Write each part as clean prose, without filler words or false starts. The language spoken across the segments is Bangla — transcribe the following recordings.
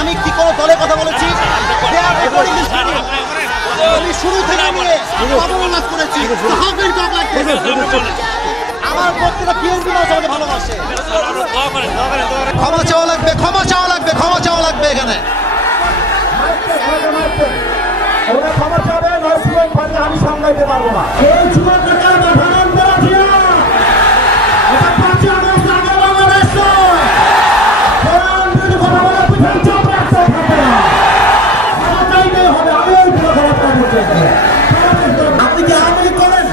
আমি কি কোনো দলের কথা বলেছি? আমি শুরু থেকে নিয়ে অবমাননা করেছি। আমার প্রত্যেকটা বিএনপি মানুষ আমাকে ভালোবাসে। ক্ষমা চাওয়া লাগবে, ক্ষমা চাওয়া লাগবে, ক্ষমা চাওয়া লাগবে এখানে। ক্ষমা চাবে আমি সামলাইতে পারবো না। আপনি কি আওয়ামী লীগ করেন?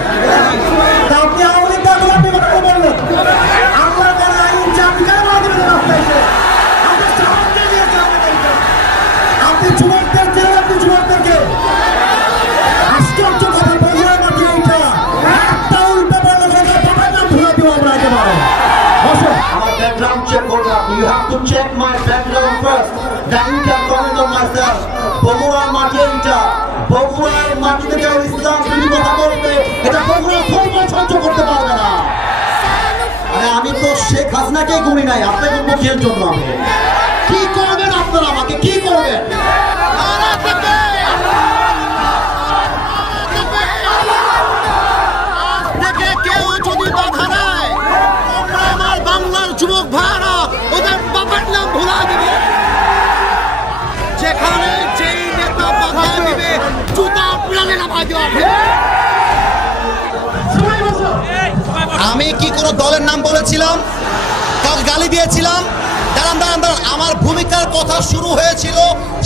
আপনি আওয়ামী লীগ দেখুন, আপনি কথা বললেন আমরা যারা আইন চাকরি আপনি যুবকদের জেলে, আপনি যুবকদেরকে আশ্চর্য কথা বগুড়ার মাঠে এইটা একটা উল্টো বললে নাম ধরে দিব আমরা একেবারে। আমার ব্যাকগ্রাউন্ড চেক করলাম। You have to check my background first. Then you can comment on myself. বগুড়ার মাঠে এইটা, বগুড়ার মাটিতে কেউ ইসলাম বিরোধী কথা বলবে, এটা বগুড়া ধর্ম সহ্য করতে পারবে না। আরে আমি তো শেখ হাসিনাকে গুনি নাই, আপনাকে মুখের জন্য আমি কি করবেন? আপনারা আমাকে কি করবেন? কেউ যদি বাধা দেয়, আমার বাংলার যুবক ভাইরা ওদের বাবার নাম ভুলা দিবে। যেখানে যেই নেতা বাধা দিবে জুতা প্রাণে নামাই দেওয়া হবে। আমি কি কোনো দলের নাম বলেছিলাম? কাউকে গালি দিয়েছিলাম? দাঁড়ান দাঁড়ান দাঁড়ান, আমার ভূমিকার কথা শুরু হয়েছিল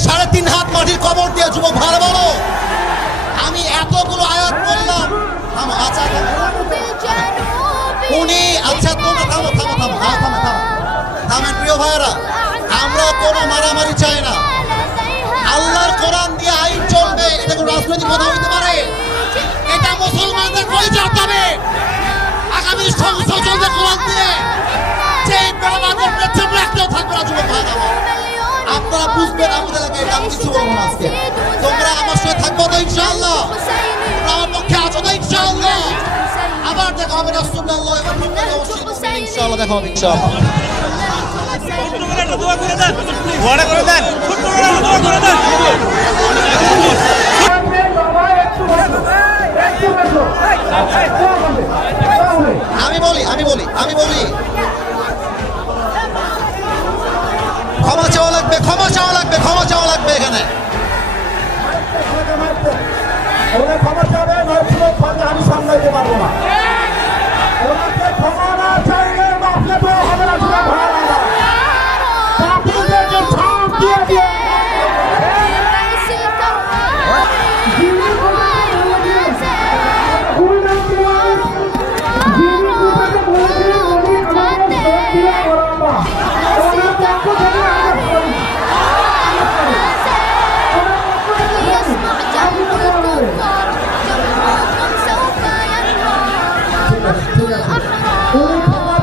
3.5 হাত মাটির কবর দিয়ে। যুবক ভালো বলো, আমি এতগুলো আয়াত বললাম। আচ্ছা উনি আচ্ছা তোমরা থামো থামো থামো থামো থামো থামেন প্রিয় ভাইয়েরা, আমরা কোনো মারামারি চাই না। আল্লাহর কোরআন দিয়ে আইন চলবে, এটা কোনো রাজনৈতিক কথা হইতে পারে? এটা মুসলমানদের পরিচয় হবে। আগামী সংসদ চলবে কোরআন দিয়ে, যে বেড়াবাদের পেছনে রাখতেও থাকবে না। যুবক ভাইয়েরা আপনারা বুঝবেন আমাদের লাগে, এটা আমি কিছু বলবো না আজকে। তোমরা আমার সাথে থাকবো তো ইনশাআল্লাহ? আমার পক্ষে আছো তো ইনশাআল্লাহ? আবার দেখা হবে রাসূলুল্লাহ ইনশাআল্লাহ, দেখা হবে ইনশাআল্লাহ। আমি বলি ক্ষমা চাওয়া লাগবে, ক্ষমা চাওয়া লাগবে, ক্ষমা চাওয়া লাগবে এখানে। ক্ষমা চাবে আমি সামলাইতে পারবো না। ওনাকে ক্ষমা না চাইলে বাপলে তো হবে না। বাপুদেরকে ছাপ দিয়ে দিয়ে আপনি ভালো